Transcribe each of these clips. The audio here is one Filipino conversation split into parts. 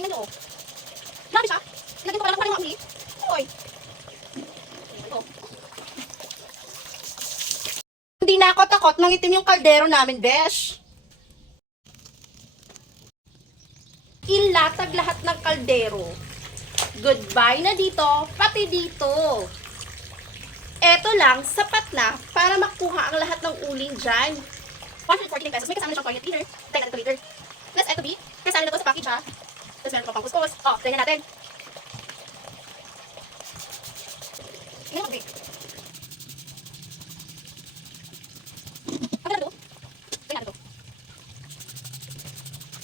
Tingnan nyo. Grabe siya. Ilagay ko pala ng mga uli. Oy. Hindi na ako takot, mangitim yung kaldero namin, besh. Ilatag lahat ng kaldero. Goodbye na dito, pati dito. Eto lang, sapat na para makuha ang lahat ng uling dyan. 149 pesos. May kasama na siyang toilet cleaner. 10 liter. Plus, eto B. Kasama na to sa package ha. Tapos meron pa pang kuskus. Oh, try na natin. Tingnan mo, B. Ano na to? Try natin to.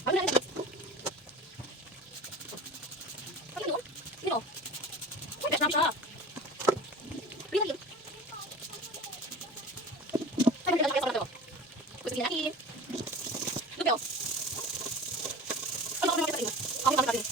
Ano na natin? Ano na to? Dito. Uy, best na siya. Pili na yun. Ay, maganda na kayo sa gusto din natin. Lubi ako. Ano ako naman kita rin? Ako naman natin.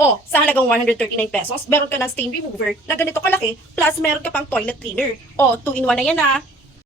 Oh, sa halagang 139 pesos, meron ka ng stain remover na ganito kalaki, plus meron ka pang toilet cleaner. Oh, 2-in-1 na yan ah.